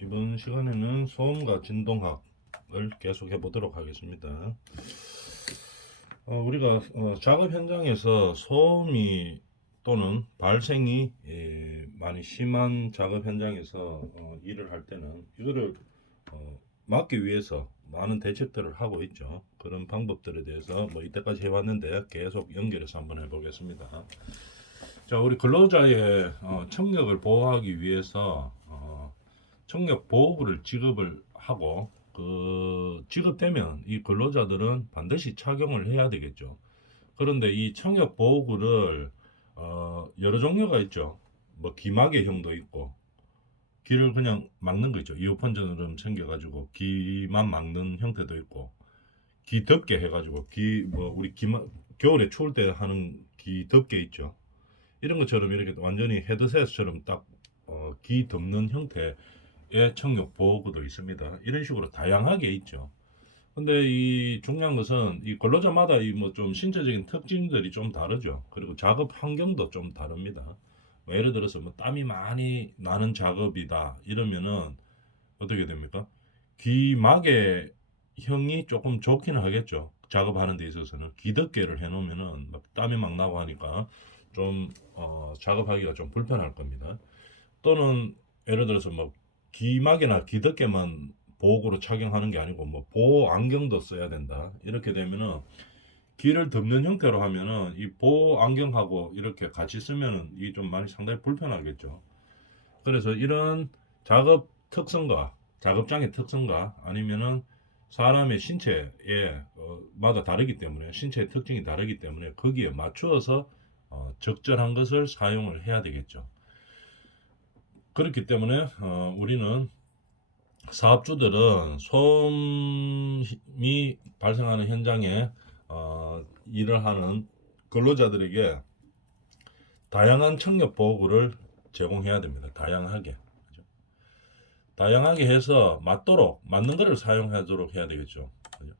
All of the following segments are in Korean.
이번 시간에는 소음과 진동학을 계속 해보도록 하겠습니다. 우리가 작업 현장에서 소음이 또는 발생이 많이 심한 작업 현장에서 일을 할 때는 이거를 막기 위해서 많은 대책들을 하고 있죠. 그런 방법들에 대해서 뭐 이때까지 해왔는데 계속 연결해서 한번 해보겠습니다. 자, 우리 근로자의 청력을 보호하기 위해서 청력 보호구를 지급을 하고 지급되면 이 근로자들은 반드시 착용을 해야 되겠죠. 그런데 이 청력 보호구를 여러 종류가 있죠. 뭐 기마개형도 있고 귀를 그냥 막는 거 있죠. 이어폰처럼 생겨가지고 귀만 막는 형태도 있고 귀 덮게 해가지고 귀 뭐 우리 귀마 겨울에 추울 때 하는 귀 덮개 있죠. 이런 것처럼 이렇게 완전히 헤드셋처럼 딱 귀 덮는 형태의 청력 보호구도 있습니다. 이런 식으로 다양하게 있죠. 근데 이 중요한 것은 이 근로자마다 이 뭐 좀 신체적인 특징들이 좀 다르죠. 그리고 작업 환경도 좀 다릅니다. 뭐 예를 들어서 뭐 땀이 많이 나는 작업이다 이러면은 어떻게 됩니까? 귀마개 형이 조금 좋기는 하겠죠. 작업하는 데 있어서는 귀덮개를 해놓으면은 막 땀이 막 나고 하니까 좀 작업하기가 좀 불편할 겁니다. 또는 예를 들어서 뭐 귀마개나 귀덮개만 보호구로 착용하는 게 아니고 뭐 보호 안경도 써야 된다. 이렇게 되면은 귀를 덮는 형태로 하면은 이 보호 안경하고 이렇게 같이 쓰면은 이게 좀 많이 상당히 불편하겠죠. 그래서 이런 작업 특성과 작업장의 특성과 아니면은 사람의 신체에 마다 다르기 때문에 신체의 특징이 다르기 때문에 거기에 맞추어서 적절한 것을 사용을 해야 되겠죠. 그렇기 때문에 우리는 사업주들은 소음이 발생하는 현장에 일을 하는 근로자들에게 다양한 청력 보호구를 제공해야 됩니다. 다양하게. 그죠? 다양하게 해서 맞도록 맞는 것을 사용하도록 해야 되겠죠. 그죠?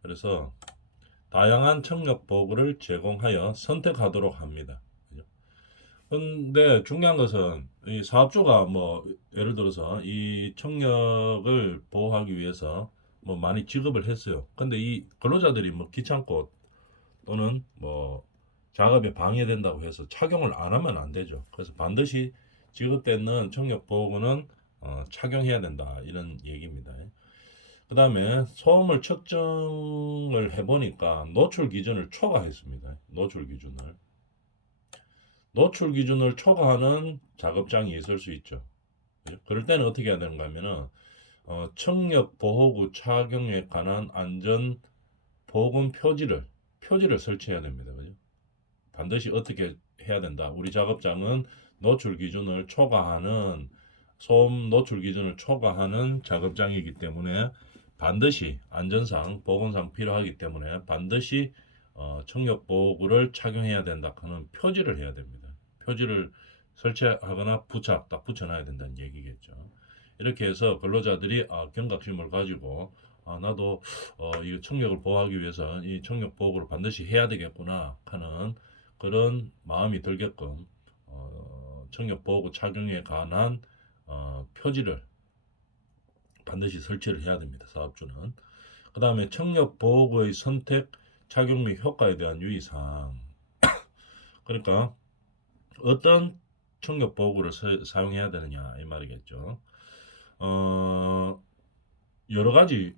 그래서 다양한 청력 보호구를 제공하여 선택하도록 합니다. 그죠? 근데 중요한 것은 이 사업주가 뭐 예를 들어서 이 청력을 보호하기 위해서 뭐 많이 지급을 했어요. 근데 이 근로자들이 뭐 귀찮고 또는 뭐 작업에 방해된다고 해서 착용을 안 하면 안 되죠. 그래서 반드시 지급되는 청력 보호구는 착용해야 된다 이런 얘기입니다. 그 다음에 소음을 측정을 해보니까 노출 기준을 초과했습니다. 노출 기준을 초과하는 작업장이 있을 수 있죠. 그럴 때는 어떻게 해야 되는가 하면은 청력 보호구 착용에 관한 안전 보건 표지를 설치해야 됩니다. 그죠? 반드시 어떻게 해야 된다. 우리 작업장은 노출 기준을 초과하는 소음 노출 기준을 초과하는 작업장이기 때문에 반드시 안전상 보건상 필요하기 때문에 반드시 청력 보호구를 착용해야 된다 하는 표지를 해야 됩니다. 표지를 설치하거나 딱 붙여놔야 된다는 얘기겠죠. 이렇게 해서 근로자들이 경각심을 가지고 나도 이 청력을 보호하기 위해서 이 청력 보호구를 반드시 해야 되겠구나 하는 그런 마음이 들게끔 청력 보호구 착용에 관한 표지를 반드시 설치를 해야 됩니다. 사업주는. 그 다음에 청력 보호구의 선택, 착용 및 효과에 대한 유의사항. 그러니까 어떤 청력 보호구를 사용해야 되느냐 이 말이겠죠. 여러 가지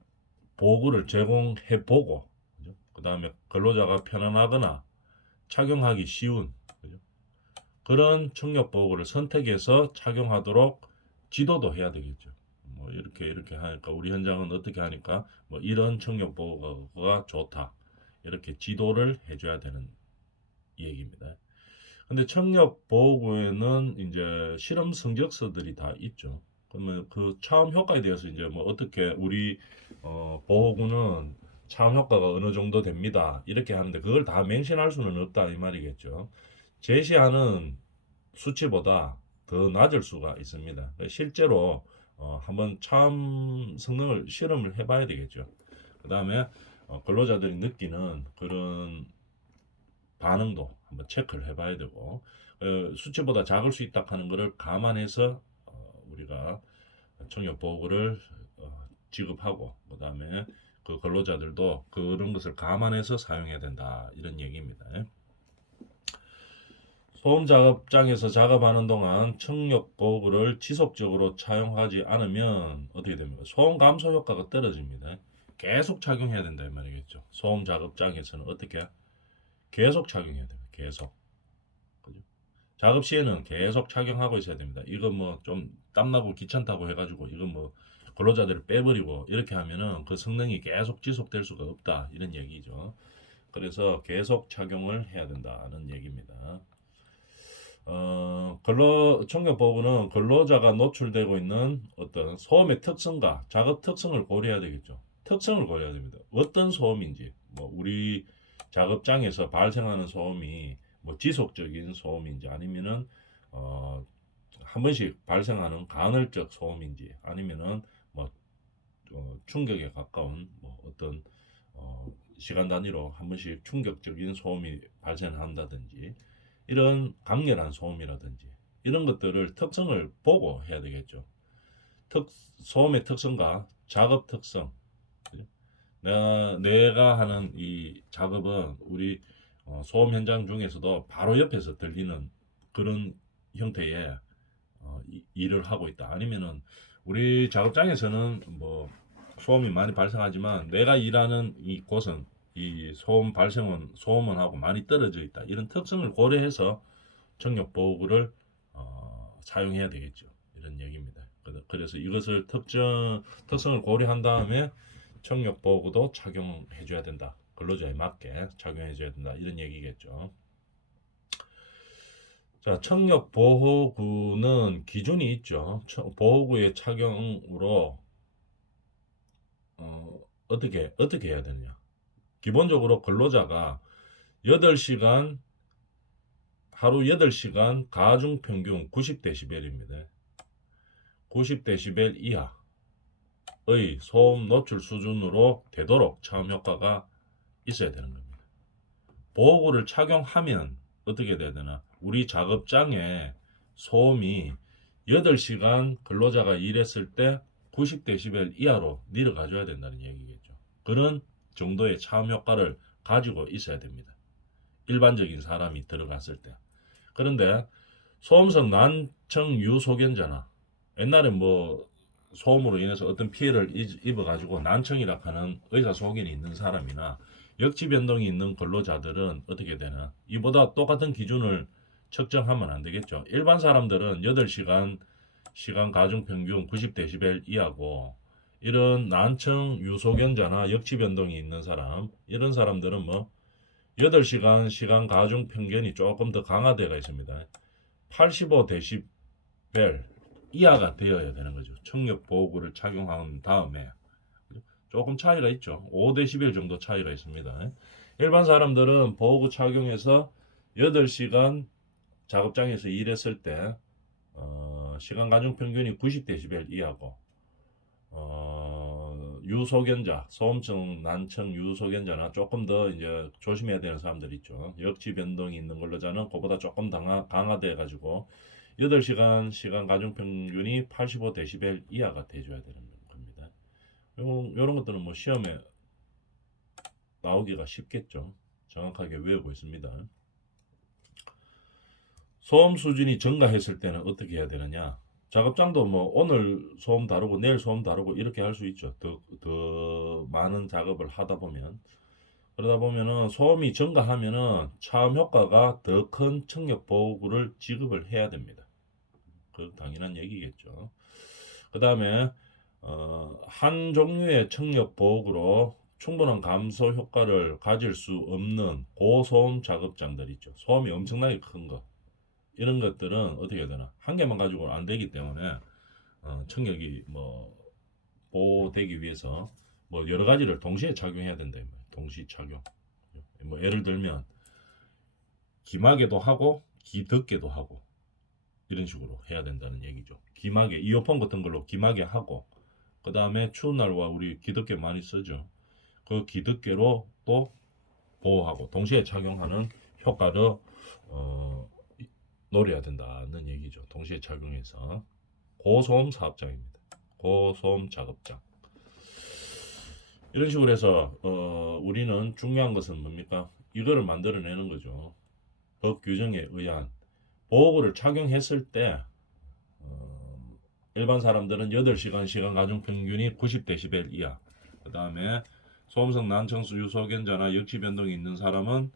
보호구를 제공해 보고 그 다음에 근로자가 편안하거나 착용하기 쉬운 그런 청력 보호구를 선택해서 착용하도록 지도도 해야 되겠죠. 뭐 이렇게 하니까 우리 현장은 어떻게 하니까 뭐 이런 청력 보호구가 좋다 이렇게 지도를 해줘야 되는 얘기입니다. 근데 청력 보호구에는 이제 실험 성적서들이 다 있죠. 그러면 그 차음 효과에 대해서 이제 뭐 어떻게 우리 보호구는 차음 효과가 어느 정도 됩니다. 이렇게 하는데 그걸 다 맹신할 수는 없다 이 말이겠죠. 제시하는 수치보다 더 낮을 수가 있습니다. 실제로 한번 차음 성능을 실험을 해봐야 되겠죠. 그 다음에 근로자들이 느끼는 그런 반응도 한번 체크를 해봐야 되고 수치보다 작을 수 있다 하는 것을 감안해서 우리가 청력 보호구를 지급하고 그다음에 그 근로자들도 그런 것을 감안해서 사용해야 된다 이런 얘기입니다. 소음 작업장에서 작업하는 동안 청력 보호구를 지속적으로 차용하지 않으면 어떻게 됩니까? 소음 감소 효과가 떨어집니다. 계속 착용해야 된다 이 말이겠죠. 소음 작업장에서는 어떻게 계속 착용해야 됩니다. 계속. 그죠? 작업 시에는 계속 착용하고 있어야 됩니다. 이거 뭐 좀 땀나고 귀찮다고 해가지고 이거 뭐 근로자들을 빼버리고 이렇게 하면은 그 성능이 계속 지속될 수가 없다 이런 얘기죠. 그래서 계속 착용을 해야 된다는 얘기입니다. 청력보호구는 근로자가 노출되고 있는 어떤 소음의 특성과 작업 특성을 고려해야 되겠죠. 특성을 고려해야 됩니다. 어떤 소음인지, 뭐 우리 작업장에서 발생하는 소음이 뭐 지속적인 소음인지 아니면은 한 번씩 발생하는 간헐적 소음인지 아니면은 뭐 충격에 가까운 뭐 어떤 시간 단위로 한 번씩 충격적인 소음이 발생한다든지 이런 강렬한 소음이라든지 이런 것들을 특성을 보고 해야 되겠죠. 소음의 특성과 작업 특성. 내가 하는 이 작업은 우리 소음 현장 중에서도 바로 옆에서 들리는 그런 형태의 일을 하고 있다. 아니면은 우리 작업장에서는 뭐 소음이 많이 발생하지만 내가 일하는 이 곳은 이 소음 발생은 소음원하고 많이 떨어져 있다. 이런 특성을 고려해서 청력 보호구를 사용해야 되겠죠. 이런 얘기입니다. 그래서 이것을 특성을 고려한 다음에 청력 보호구도 착용해 줘야 된다. 근로자에 맞게 착용해 줘야 된다. 이런 얘기겠죠. 자, 청력 보호구는 기준이 있죠. 보호구의 착용으로 어떻게 해야 되느냐? 기본적으로 근로자가 8시간 하루 8시간 가중 평균 90dB입니다. 90dB 이하의 소음 노출 수준으로 되도록 차음 효과가 있어야 되는 겁니다. 보호구를 착용하면 어떻게 돼야 되나? 우리 작업장에 소음이 8시간 근로자가 일했을 때 90dB 이하로 내려가줘야 된다는 얘기겠죠. 그런 정도의 차음 효과를 가지고 있어야 됩니다. 일반적인 사람이 들어갔을 때. 그런데 소음성 난청 유소견자나 옛날에 뭐 소음으로 인해서 어떤 피해를 입어가지고 난청이라 하는 의사소견이 있는 사람이나 역지 변동이 있는 근로자들은 어떻게 되나? 이보다 똑같은 기준을 측정하면 안 되겠죠. 일반 사람들은 8시간 시간 가중 평균 90dB 이하고 이런 난청 유소견자나 역지 변동이 있는 사람 이런 사람들은 뭐 8시간 시간 가중 평균이 조금 더 강화되어 있습니다. 85dB 이하가 되어야 되는 거죠. 청력 보호구를 착용한 다음에 조금 차이가 있죠. 5dB 정도 차이가 있습니다. 일반 사람들은 보호구 착용해서 8시간 작업장에서 일했을 때 시간 가중 평균이 90dB 이하고 유소견자, 소음성 난청 유소견자나 조금 더 이제 조심해야 되는 사람들 있죠. 역지 변동이 있는 근로자는 그보다 조금 강화돼 가지고 8시간 시간 가중 평균이 85dB 이하가 돼줘야 되는 겁니다. 요런 것들은 뭐 시험에 나오기가 쉽겠죠. 정확하게 외우고 있습니다. 소음 수준이 증가했을 때는 어떻게 해야 되느냐? 작업장도 뭐 오늘 소음 다루고 내일 소음 다루고 이렇게 할 수 있죠. 더 많은 작업을 하다 보면. 그러다 보면은 소음이 증가하면은 차음 효과가 더 큰 청력 보호구를 지급을 해야 됩니다. 그 당연한 얘기겠죠. 그 다음에 한 종류의 청력 보호구로 충분한 감소 효과를 가질 수 없는 고소음 작업장들 있죠. 소음이 엄청나게 큰 거. 이런 것들은 어떻게 해야 되나? 한 개만 가지고는 안 되기 때문에 청력이 뭐 보호되기 위해서 뭐 여러 가지를 동시에 착용해야 된다. 동시 착용. 뭐 예를 들면 기마개도 하고 기덮개도 하고 이런 식으로 해야 된다는 얘기죠. 기마개, 이어폰 같은 걸로 기마개 하고 그 다음에 추운 날과 우리 기덮개 많이 쓰죠. 그 기덮개로 또 보호하고 동시에 착용하는 효과를 노려야 된다는 얘기죠. 동시에 착용해서 고소음 사업장입니다. 고소음 작업장. 이런 식으로 해서 우리는 중요한 것은 뭡니까? 이거를 만들어내는 거죠. 법 규정에 의한 보호구를 착용했을 때 일반 사람들은 8시간 시간 가중 평균이 90dB 이하. 그 다음에 소음성 난청수 유소견자나 역지 변동이 있는 사람은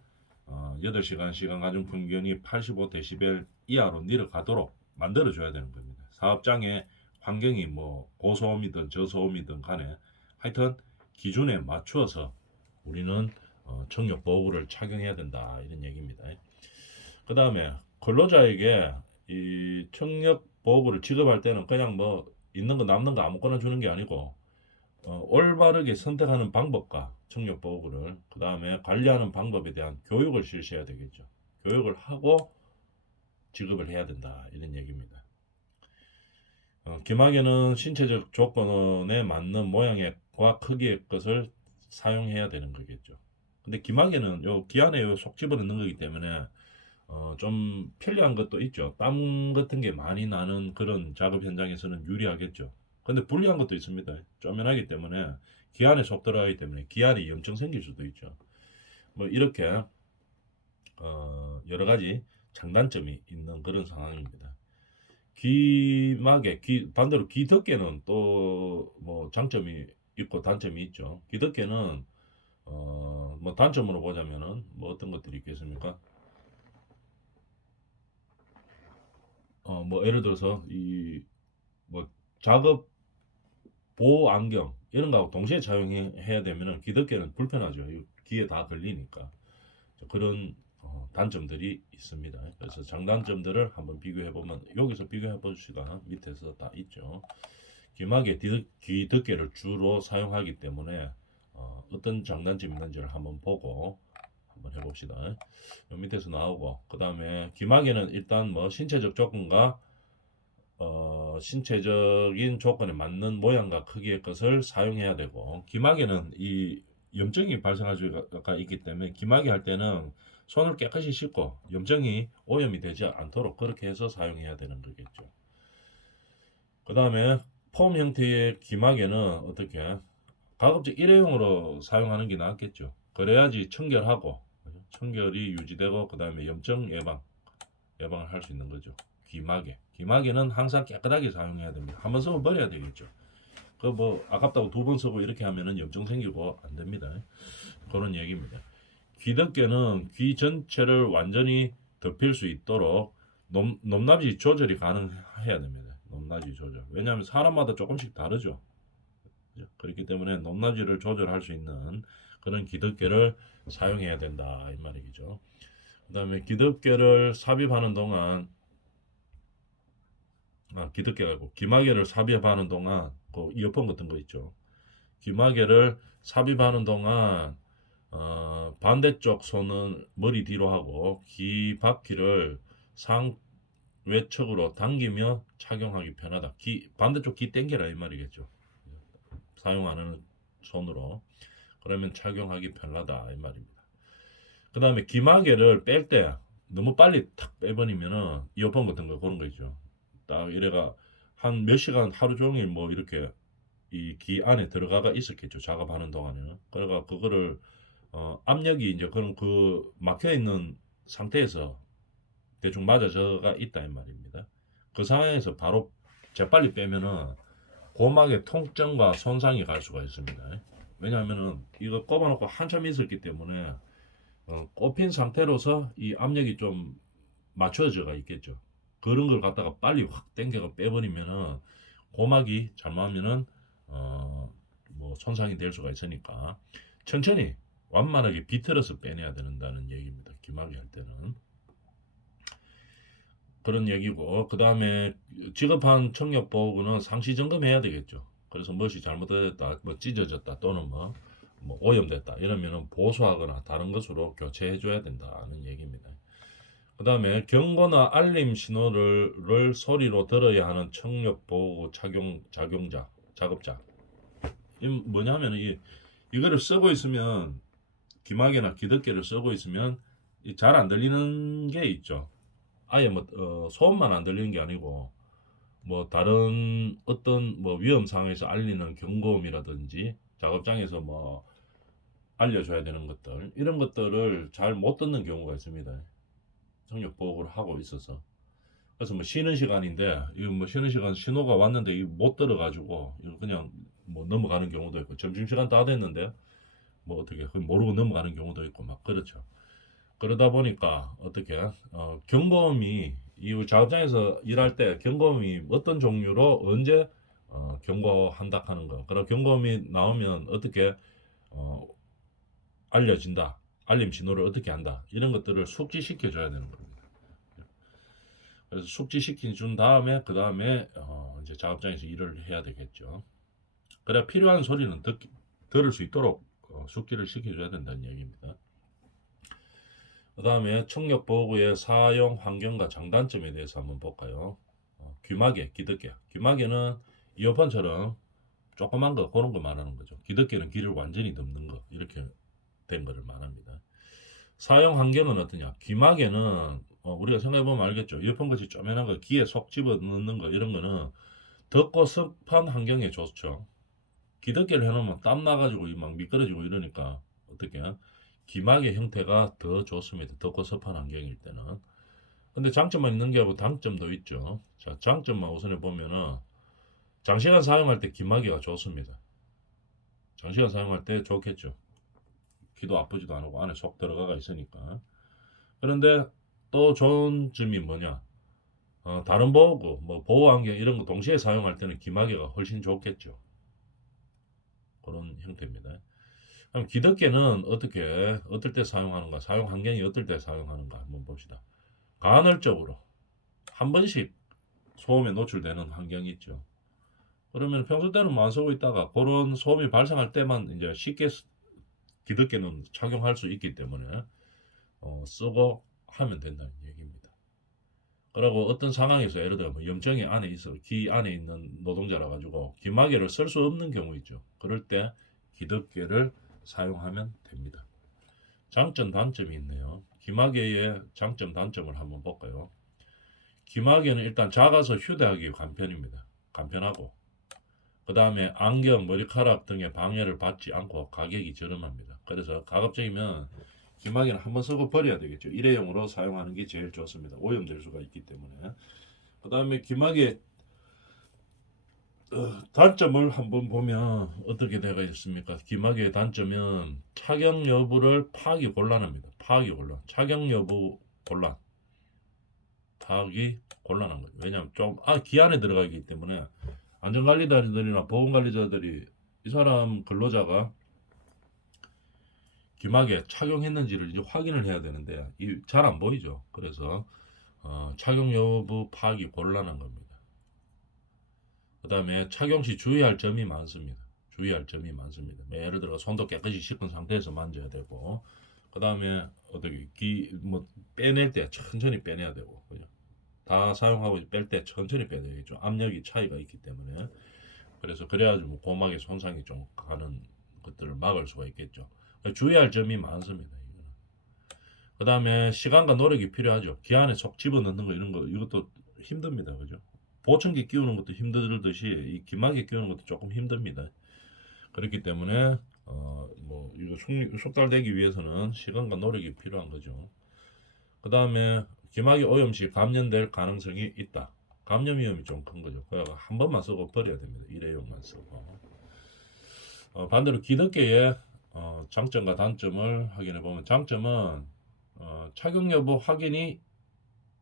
8시간 시간 가중 평균이 85dB 이하로 내려가도록 만들어줘야 되는 겁니다. 사업장의 환경이 뭐 고소음이든 저소음이든 간에 하여튼 기준에 맞추어서 우리는 청력 보호구를 착용해야 된다 이런 얘기입니다. 그 다음에 근로자에게 이 청력 보호구를 지급할 때는 그냥 뭐 있는 거 남는 거 아무거나 주는 게 아니고 올바르게 선택하는 방법과 청력 보호구를 그 다음에 관리하는 방법에 대한 교육을 실시해야 되겠죠. 교육을 하고 지급을 해야 된다 이런 얘기입니다. 기막에는 신체적 조건에 맞는 모양과 크기의 것을 사용해야 되는 거겠죠. 근데 기막에는 요 기안에 속 집어넣는 거기 때문에 좀 편리한 것도 있죠. 땀 같은 게 많이 나는 그런 작업 현장에서는 유리하겠죠. 근데 불리한 것도 있습니다. 쪼면하기 때문에 기안에 속 들어가기 때문에 기안에 염증 생길 수도 있죠. 뭐 이렇게 여러 가지 장단점이 있는 그런 상황입니다. 반대로 귀덮개는 또 뭐 장점이 있고 단점이 있죠. 귀덮개는 뭐 단점으로 보자면은 뭐 어떤 것들이 있겠습니까? 뭐 예를 들어서 이 뭐 작업 보호 안경 이런 거하고 동시에 사용해야 되면은 귀덮개는 불편하죠. 귀에 다 걸리니까 그런 단점들이 있습니다. 그래서 장단점들을 한번 비교해 보면 여기서 비교해 보시다 밑에서 다 있죠. 귀마개 귀덮개를 주로 사용하기 때문에 어떤 장단점이 있는지를 한번 보고 한번 해봅시다. 요 밑에서 나오고 그 다음에 귀마개는 일단 뭐 신체적 조건과 신체적인 조건에 맞는 모양과 크기의 것을 사용해야 되고 귀마개는 이 염증이 발생할 수가 있기 때문에 귀마개 할 때는 손을 깨끗이 씻고 염증이 오염이 되지 않도록 그렇게 해서 사용해야 되는 거겠죠. 그 다음에 폼 형태의 귀마개는 어떻게 가급적 일회용으로 사용하는 게 낫겠죠. 그래야지 청결하고 청결이 유지되고 그 다음에 염증 예방을 할 수 있는 거죠. 귀마개는 항상 깨끗하게 사용해야 됩니다. 한 번 쓰고 버려야 되겠죠. 그 뭐 아깝다고 두 번 쓰고 이렇게 하면은 염증 생기고 안 됩니다. 그런 얘기입니다. 귀덮개는 귀 전체를 완전히 덮일 수 있도록 높낮이 조절이 가능해야 됩니다. 높낮이 조절. 왜냐하면 사람마다 조금씩 다르죠. 그렇기 때문에 높낮이를 조절할 수 있는 그런 귀덮개를 사용해야 된다 이 말이죠. 그 다음에 귀덮개를 삽입하는 동안 귀덮개가 아니고 귀마개를 삽입하는 동안 그 이어폰 같은 거 있죠. 귀마개를 삽입하는 동안 반대쪽 손은 머리 뒤로 하고 귀 바퀴를 상외측으로 당기며 착용하기 편하다. 반대쪽 귀 당겨라 이 말이겠죠. 사용하는 손으로 그러면 착용하기 편하다 이 말입니다. 그 다음에 귀마개를 뺄 때 너무 빨리 탁 빼버리면은 이어폰 같은 거 그런 거 있죠. 딱 이래가 한 몇 시간 하루 종일 뭐 이렇게 이 귀 안에 들어가가 있었겠죠. 작업하는 동안에는. 그래가 그거를 압력이 이제 그런 그 막혀 있는 상태에서 대충 맞아져가 있다 이 말입니다. 그 상황에서 바로 재빨리 빼면은 고막의 통증과 손상이 갈 수가 있습니다. 왜냐하면은 이거 꼽아놓고 한참 있었기 때문에 꼽힌 상태로서 이 압력이 좀 맞춰져가 있겠죠. 그런 걸 갖다가 빨리 확 당겨가 빼버리면은 고막이 잘못하면은 뭐 손상이 될 수가 있으니까 천천히 완만하게 비틀어서 빼내야 된다는 얘기입니다. 귀마개 할 때는 그런 얘기고 그 다음에 지급한 청력 보호구는 상시 점검해야 되겠죠. 그래서 무엇이 잘못됐다, 뭐 찢어졌다 또는 뭐 오염됐다 이러면은 보수하거나 다른 것으로 교체해 줘야 된다는 얘기입니다. 그 다음에 경고나 알림 신호를 소리로 들어야 하는 청력 보호구 작업자. 이 뭐냐면 이거를 쓰고 있으면 귀마개나 귀덮개를 쓰고 있으면 잘 안 들리는 게 있죠. 아예 뭐 소음만 안 들리는 게 아니고 뭐 다른 어떤 뭐 위험 상황에서 알리는 경고음이라든지 작업장에서 뭐 알려줘야 되는 것들 이런 것들을 잘 못 듣는 경우가 있습니다. 청력 보호를 하고 있어서. 그래서 뭐 쉬는 시간인데 이거 뭐 쉬는 시간 신호가 왔는데 이거 못 들어가지고 이거 그냥 뭐 넘어가는 경우도 있고 점심시간 다 됐는데 뭐 어떻게 모르고 넘어가는 경우도 있고 막 그렇죠. 그러다 보니까 어떻게 경고음이 이 작업장에서 일할 때 경고음이 어떤 종류로 언제 경고한다 하는 거. 그런 경고음이 나오면 어떻게 어, 알려진다. 알림 신호를 어떻게 한다. 이런 것들을 숙지시켜 줘야 되는 겁니다. 그래서 숙지시켜 준 다음에 그 다음에 이제 작업장에서 일을 해야 되겠죠. 그래 필요한 소리는 들을 수 있도록 숙지를 시켜줘야 된다는 얘기입니다. 그 다음에 청력 보호구의 사용 환경과 장단점에 대해서 한번 볼까요? 귀마개, 기득개. 귀마개는 이어폰처럼 조그만 거 그런 거 말하는 거죠. 기득개는 귀를 완전히 덮는 거 이렇게 된 거를 말합니다. 사용 환경은 어떠냐? 귀마개는 우리가 생각해보면 알겠죠. 이어폰 같이 쪼매난 거 귀에 속 집어 넣는 거 이런 거는 덥고 습한 환경에 좋죠. 기득개를 해놓으면 땀 나가지고 막 미끄러지고 이러니까 어떻게 귀마개 형태가 더 좋습니다. 덥고 습한 환경일 때는. 근데 장점만 있는 게 아니고 단점도 있죠. 자, 장점만 우선해 보면은 장시간 사용할 때 귀마개가 좋습니다. 장시간 사용할 때 좋겠죠. 귀도 아프지도 않고 안에 속 들어가가 있으니까. 그런데 또 좋은 점이 뭐냐? 다른 보호구, 뭐 보호 안경 이런 거 동시에 사용할 때는 귀마개가 훨씬 좋겠죠. 그런 형태입니다. 그럼 기덕개는 어떻게 어떨 때 사용하는가? 사용 환경이 어떨 때 사용하는가 한번 봅시다. 간헐적으로 한 번씩 소음에 노출되는 환경이 있죠. 그러면 평소 때는 뭐안 쓰고 있다가 그런 소음이 발생할 때만 이제 쉽게 기덕개는 착용할 수 있기 때문에 쓰고 하면 된다는 얘기입니다. 그리고 어떤 상황에서 예를 들어 뭐 염증이 안에 있어 귀 안에 있는 노동자라 가지고 귀마개를 쓸 수 없는 경우 있죠. 그럴 때 기덕개를 사용하면 됩니다. 장점 단점이 있네요. 귀마개의 장점 단점을 한번 볼까요? 귀마개는 일단 작아서 휴대하기 간편입니다. 간편하고 그 다음에 안경, 머리카락 등의 방해를 받지 않고 가격이 저렴합니다. 그래서 가급적이면 귀마개는 한번 쓰고 버려야 되겠죠. 일회용으로 사용하는 게 제일 좋습니다. 오염될 수가 있기 때문에. 그 다음에 귀마개 단점을 한번 보면 어떻게 되어 있습니까? 귀마개의 단점은 착용 여부를 파악이 곤란합니다. 파악이 곤란. 착용 여부 곤란. 파악이 곤란한 거죠. 왜냐하면 귀 안에 들어가기 때문에 안전관리자들이나 보건관리자들이 이 사람 근로자가 귀마개 착용했는지를 이제 확인을 해야 되는데 잘 안 보이죠. 그래서 착용 여부 파악이 곤란한 겁니다. 그 다음에 착용 시 주의할 점이 많습니다. 주의할 점이 많습니다. 예를 들어 손도 깨끗이 씻은 상태에서 만져야 되고 그 다음에 어떻게 뭐 빼낼 때 천천히 빼내야 되고 그죠? 다 사용하고 뺄 때 천천히 빼야 되겠죠. 압력이 차이가 있기 때문에 그래서 그래야지 뭐 고막에 손상이 좀 가는 것들을 막을 수가 있겠죠. 주의할 점이 많습니다. 그 다음에 시간과 노력이 필요하죠. 귀 안에 속 집어넣는 거 이런 거 이것도 힘듭니다. 그죠? 보청기 끼우는 것도 힘들듯이 이 귀마개 끼우는 것도 조금 힘듭니다. 그렇기 때문에 뭐 이거 숙달되기 위해서는 시간과 노력이 필요한 거죠. 그 다음에 귀마개 오염 시 감염될 가능성이 있다. 감염 위험이 좀 큰 거죠. 그래서 한 번만 쓰고 버려야 됩니다. 일회용만 쓰고. 반대로 기덕개의 장점과 단점을 확인해 보면 장점은 착용 여부 확인이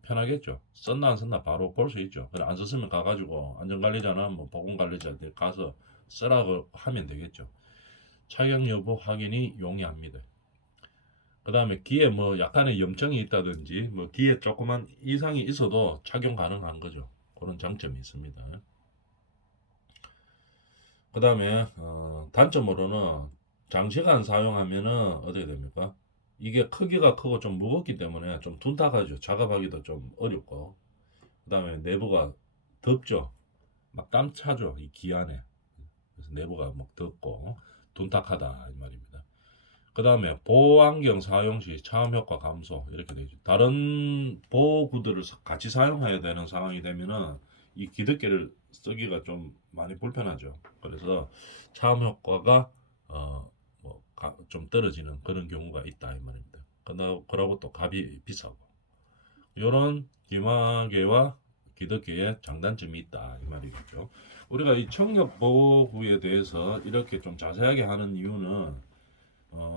편하겠죠. 썼나 안 썼나 바로 볼 수 있죠. 안 썼으면 가가지고 안전관리자나 뭐 보건관리자들 가서 쓰라고 하면 되겠죠. 착용 여부 확인이 용이합니다. 그 다음에 귀에 뭐 약간의 염증이 있다든지 뭐 귀에 조그만 이상이 있어도 착용 가능한 거죠. 그런 장점이 있습니다. 그 다음에 단점으로는 장시간 사용하면은 어떻게 됩니까? 이게 크기가 크고 좀 무겁기 때문에 좀 둔탁하죠. 작업하기도 좀 어렵고 그 다음에 내부가 덥죠. 막 땀 차죠. 이 귀 안에. 그래서 내부가 막 덥고 둔탁하다 이 말입니다. 그 다음에 보호안경 사용 시 차음 효과 감소 이렇게 되죠. 다른 보호구들을 같이 사용해야 되는 상황이 되면은 이 기득권을 쓰기가 좀 많이 불편하죠. 그래서 차음 효과가 좀 떨어지는 그런 경우가 있다 이 말입니다. 그러고 또 값이 비싸고 이런 기마개와 기득개의 장단점이 있다 이 말이겠죠. 우리가 이 청력 보호구에 대해서 이렇게 좀 자세하게 하는 이유는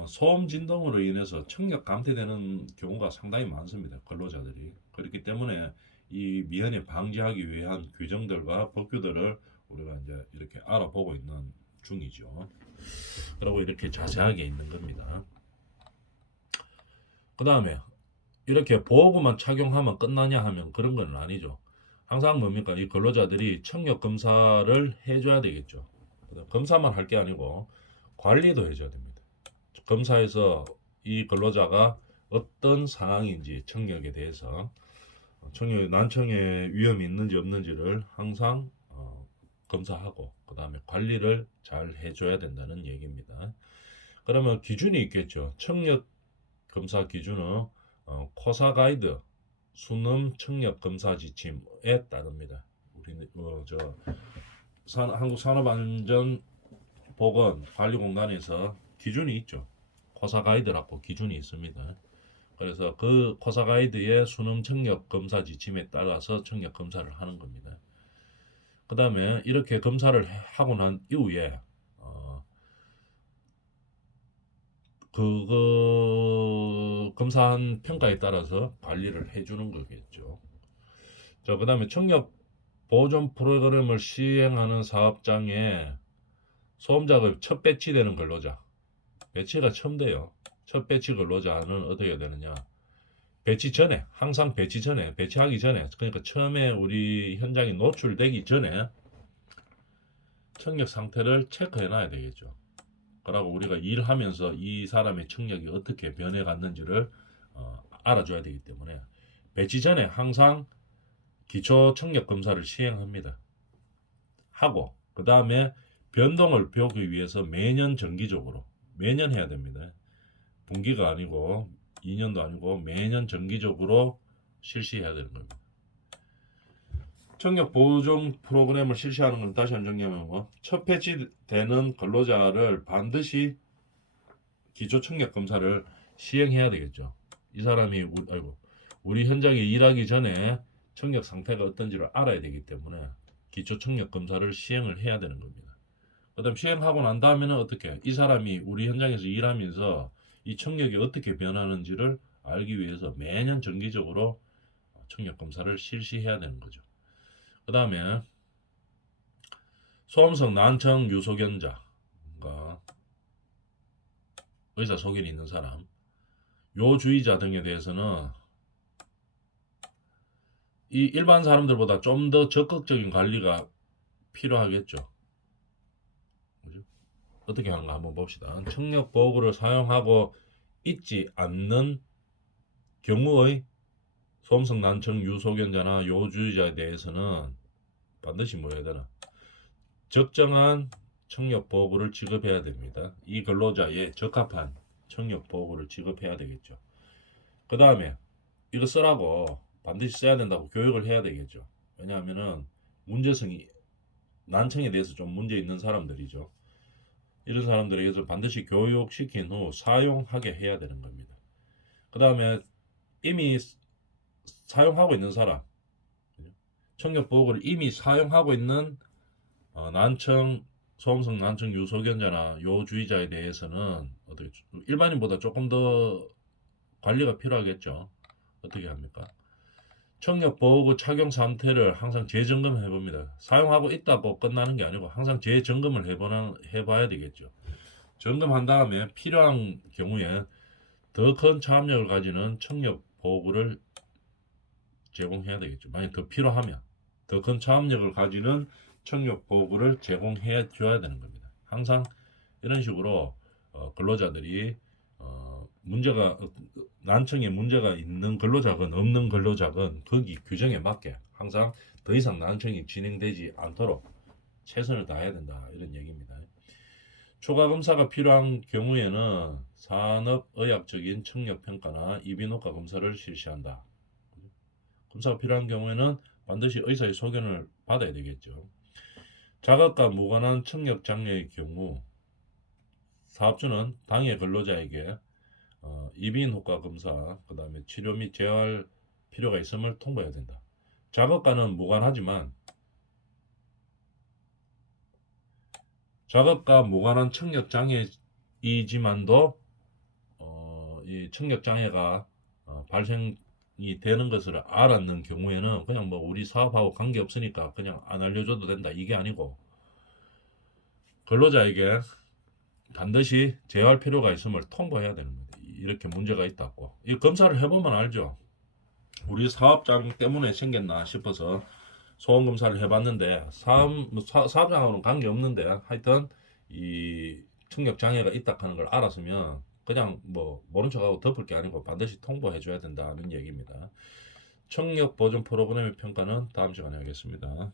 소음 진동으로 인해서 청력 감퇴되는 경우가 상당히 많습니다. 근로자들이. 그렇기 때문에 이 미연에 방지하기 위한 규정들과 법규들을 우리가 이제 이렇게 알아보고 있는 중이죠. 그리고 이렇게 자세하게 있는 겁니다. 그 다음에 이렇게 보호구만 착용하면 끝나냐 하면 그런 건 아니죠. 항상 뭡니까? 이 근로자들이 청력 검사를 해줘야 되겠죠. 검사만 할 게 아니고 관리도 해줘야 됩니다. 검사에서 이 근로자가 어떤 상황인지 청력에 대해서 난청의 위험이 있는지 없는지를 항상 검사하고 그 다음에 관리를 잘 해줘야 된다는 얘기입니다. 그러면 기준이 있겠죠. 청력 검사 기준은 코사 가이드 수능 청력 검사 지침에 따릅니다. 우리 한국산업안전보건관리공단에서 기준이 있죠. 코사 가이드라고 기준이 있습니다. 그래서 그 코사 가이드의 수능 청력 검사 지침에 따라서 청력 검사를 하는 겁니다. 그 다음에 이렇게 검사를 하고 난 이후에 그거 검사한 평가에 따라서 관리를 해주는 거겠죠. 자, 그 다음에 청력 보존 프로그램을 시행하는 사업장에 소음작업 첫 배치되는 근로자, 배치가 처음 돼요. 첫 배치 근로자는 어떻게 되느냐? 배치 전에, 항상 배치 전에, 배치하기 전에, 그러니까 처음에 우리 현장에 노출되기 전에 청력 상태를 체크해 놔야 되겠죠. 그러고 우리가 일하면서 이 사람의 청력이 어떻게 변해갔는지를 알아줘야 되기 때문에 배치 전에 항상 기초 청력 검사를 시행합니다. 하고 그 다음에 변동을 보기 위해서 매년 정기적으로 매년 해야 됩니다. 분기가 아니고 2년도 아니고 매년 정기적으로 실시해야 되는 겁니다. 청력 보존 프로그램을 실시하는 건 다시 한번 정리하면 첫 배치되는 근로자를 반드시 기초 청력 검사를 시행해야 되겠죠. 이 사람이 우리 현장에 일하기 전에 청력 상태가 어떤지를 알아야 되기 때문에 기초 청력 검사를 시행을 해야 되는 겁니다. 그다음 시행하고 난 다음에는 어떻게 이 사람이 우리 현장에서 일하면서 이 청력이 어떻게 변하는지를 알기 위해서 매년 정기적으로 청력 검사를 실시해야 되는 거죠. 그 다음에 소음성 난청 유소견자가 의사 소견이 있는 사람, 요주의자 등에 대해서는 이 일반 사람들보다 좀 더 적극적인 관리가 필요하겠죠. 그죠? 어떻게 하는가 한번 봅시다. 청력 보호구를 사용하고 있지 않는 경우의 소음성 난청 유소견자나 요주의자에 대해서는 반드시 뭐 해야 되나? 적정한 청력 보호구를 지급해야 됩니다. 이 근로자에 적합한 청력 보호구를 지급해야 되겠죠. 그 다음에 이거 쓰라고 반드시 써야 된다고 교육을 해야 되겠죠. 왜냐하면은 문제성이 난청에 대해서 좀 문제 있는 사람들이죠. 이런 사람들에게서 반드시 교육시킨 후 사용하게 해야 되는 겁니다. 그 다음에 이미 사용하고 있는 사람, 청력 보호구를 이미 사용하고 있는 소음성 난청 유소견자나 요주의자에 대해서는 어떻게 일반인보다 조금 더 관리가 필요하겠죠. 어떻게 합니까? 청력 보호구 착용 상태를 항상 재점검해 봅니다. 사용하고 있다고 끝나는 게 아니고 항상 재점검을 해봐야 되겠죠. 점검한 다음에 필요한 경우에 더 큰 차압력을 가지는 청력 보호구를 제공해야 되겠죠. 만약 더 필요하면 더 큰 차압력을 가지는 청력 보호구를 제공해 줘야 되는 겁니다. 항상 이런 식으로 근로자들이 난청에 문제가 있는 근로자건 없는 근로자건 거기 규정에 맞게 항상 더 이상 난청이 진행되지 않도록 최선을 다해야 된다 이런 얘기입니다. 추가 검사가 필요한 경우에는 산업의학적인 청력 평가나 이비인후과 검사를 실시한다. 검사가 필요한 경우에는 반드시 의사의 소견을 받아야 되겠죠. 자각과 무관한 청력 장애의 경우 사업주는 당해 근로자에게 이비인 효과 검사, 그 다음에 치료 및 재활 필요가 있음을 통보해야 된다. 작업과는 무관하지만 작업과 무관한 청력 장애이지만도 이 청력 장애가 발생이 되는 것을 알았는 경우에는 그냥 뭐 우리 사업하고 관계 없으니까 그냥 안 알려줘도 된다 이게 아니고 근로자에게 반드시 재활 필요가 있음을 통보해야 되는 거예요. 이렇게 문제가 있다고. 이 검사를 해보면 알죠. 우리 사업장 때문에 생겼나 싶어서 소음 검사를 해봤는데 사업장하고는 관계 없는데 하여튼 이 청력 장애가 있다 하는 걸 알았으면 그냥 뭐 모른 척하고 덮을 게 아니고 반드시 통보해 줘야 된다는 얘기입니다. 청력 보존 프로그램의 평가는 다음 시간에 하겠습니다.